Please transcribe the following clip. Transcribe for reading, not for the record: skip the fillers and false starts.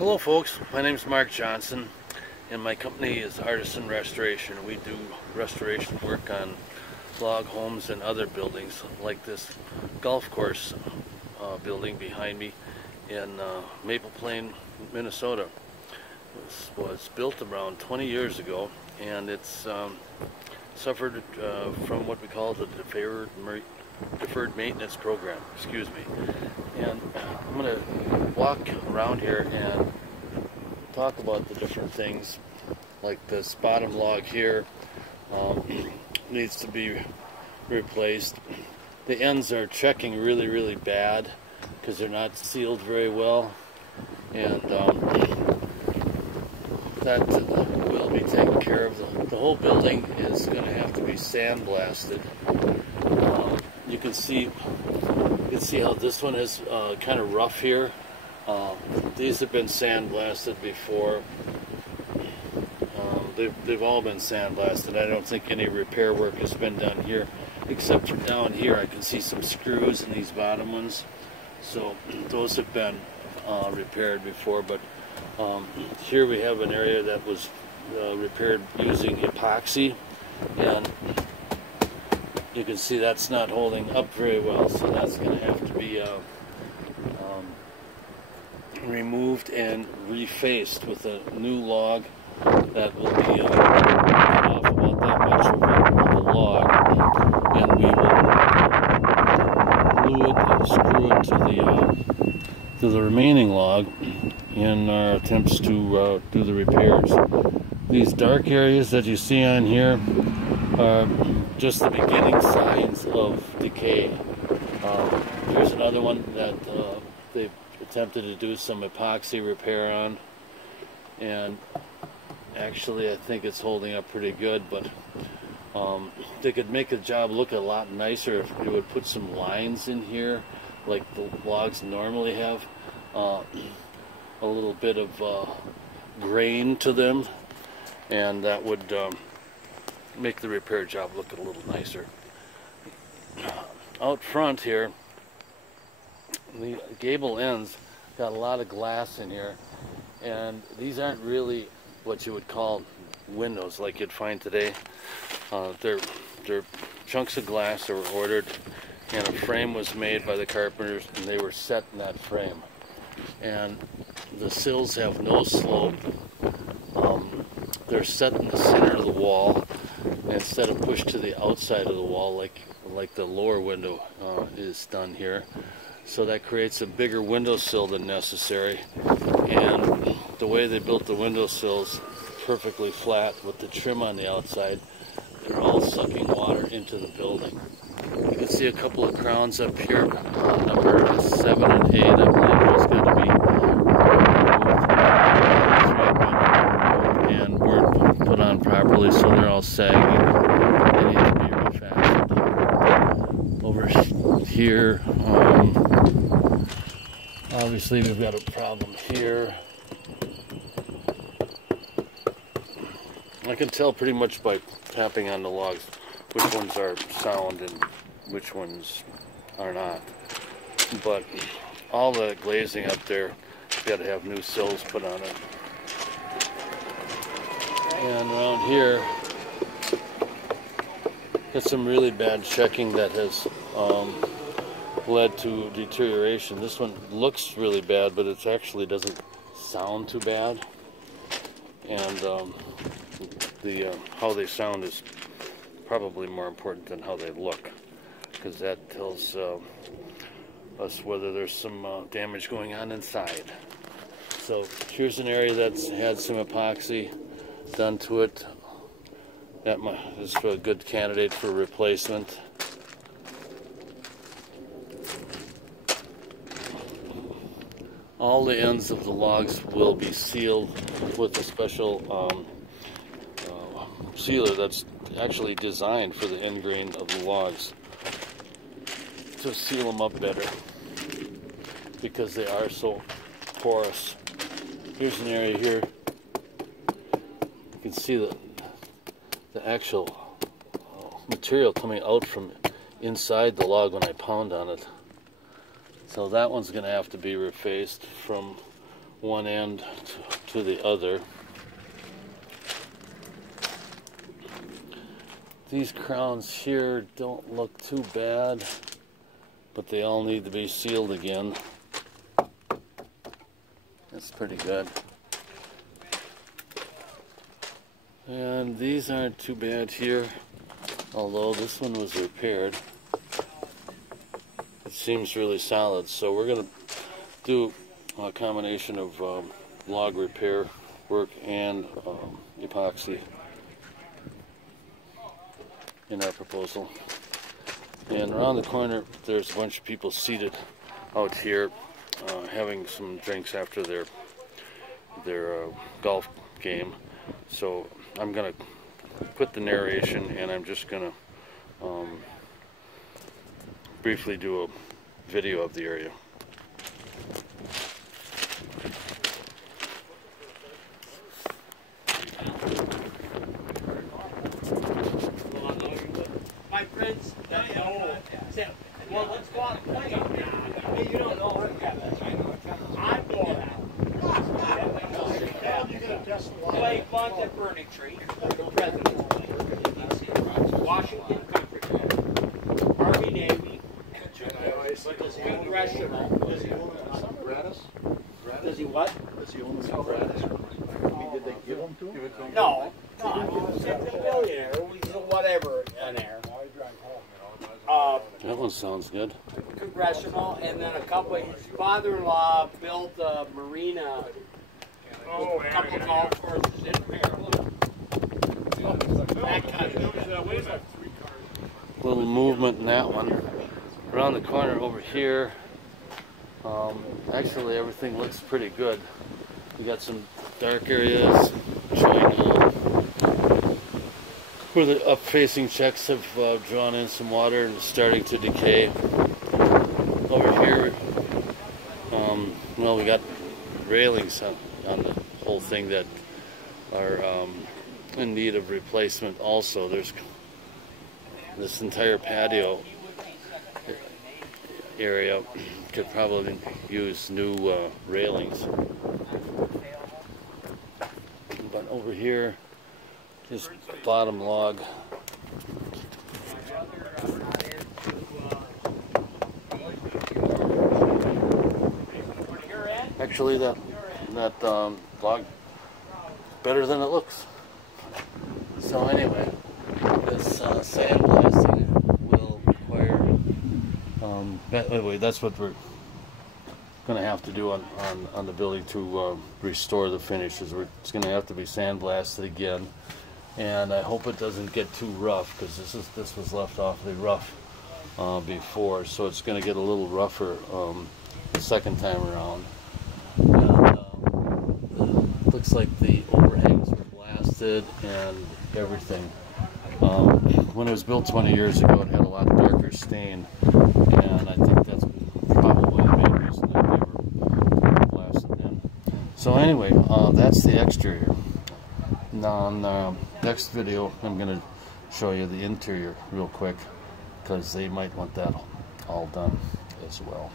Hello folks, my name is Mark Johnson and my company is Artisan Restoration. We do restoration work on log homes and other buildings like this golf course building behind me in Maple Plain, Minnesota. It was built around 20 years ago and it's suffered from what we call the deferred maintenance program, excuse me. And I'm going to walk around here and talk about the different things, like this bottom log here needs to be replaced. The ends are checking really bad because they're not sealed very well, and that will be taken care of. The whole building is going to have to be sandblasted. You can see how this one is kind of rough here. These have been sandblasted before. They've all been sandblasted. I don't think any repair work has been done here, except for down here. I can see some screws in these bottom ones, so those have been repaired before. But here we have an area that was repaired using epoxy, and you can see that's not holding up very well, so that's going to have to be removed and refaced with a new log that will be off about that much of the log, and we will glue it and screw it to the remaining log in our attempts to do the repairs. These dark areas that you see on here are just the beginning signs of decay. Here's another one that they've attempted to do some epoxy repair on, and actually I think it's holding up pretty good, but they could make the job look a lot nicer if they would put some lines in here like the logs normally have, a little bit of grain to them, and that would make the repair job look a little nicer. Out front here, the gable ends got a lot of glass in here, and these aren't really what you would call windows like you'd find today. They're chunks of glass that were ordered, and a frame was made by the carpenters, and they were set in that frame. And the sills have no slope. They're set in the center of the wall instead of pushed to the outside of the wall like the lower window is done here. So that creates a bigger windowsill than necessary, and the way they built the windowsills perfectly flat with the trim on the outside, they're all sucking water into the building. You can see a couple of crowns up here, number 7 and 8, I believe those got to be removed and weren't put on properly, so they're all sagging. They need to be refastened. Over here, obviously we've got a problem here. I can tell pretty much by tapping on the logs which ones are sound and which ones are not. But all the glazing up there, you've got to have new sills put on it. And around here, got some really bad checking that has led to deterioration. This one looks really bad, but it actually doesn't sound too bad. And how they sound is probably more important than how they look, because that tells us whether there's some damage going on inside. So here's an area that's had some epoxy done to it. That is a good candidate for replacement. All the ends of the logs will be sealed with a special sealer that's actually designed for the end grain of the logs to seal them up better because they are so porous. Here's an area here. You can see the actual material coming out from inside the log when I pound on it. So that one's going to have to be refaced from one end to the other. These crowns here don't look too bad, but they all need to be sealed again. That's pretty good. And these aren't too bad here, although this one was repaired. It seems really solid, so we're going to do a combination of log repair work and epoxy in our proposal. And around the corner there's a bunch of people seated out here having some drinks after their golf game. So I'm going to quit the narration and I'm just going to briefly do a video of the area. My friends, well, let's go out and play. Hey, you don't know her, I'm going out. Play Monte Burning Tree, the president. Washington Country Club. Army, Navy. Speed restaurant. Does he own some gratis? Does he what? Does he own some gratis? Did they give them to him? No. No, he's a billionaire. He's a whatever an heir. That one sounds good. Congressional, and then a couple. His father-in-law built a marina. A couple of golf courses in Maryland. That kind of Little movement in that one. Around the corner over here, actually everything looks pretty good. We got some dark areas showing where the up-facing checks have drawn in some water and starting to decay. Over here, well, we got railings on the whole thing that are in need of replacement also. There's this entire patio area could probably use new railings. But over here, this bottom log. Actually, that log better than it looks. So anyway, this sandblasting will require. Anyway, that's what we're going to have to do on the building to restore the finishes. It's going to have to be sandblasted again, and I hope it doesn't get too rough, because this was left awfully rough before, so it's going to get a little rougher the second time around. And, looks like the overhangs were blasted and everything. When it was built 20 years ago, it had a lot darker stain, and I think that's probably the main reason that they were blasted in. So anyway, that's the exterior. Now, on the next video, I'm going to show you the interior real quick, because they might want that all done as well.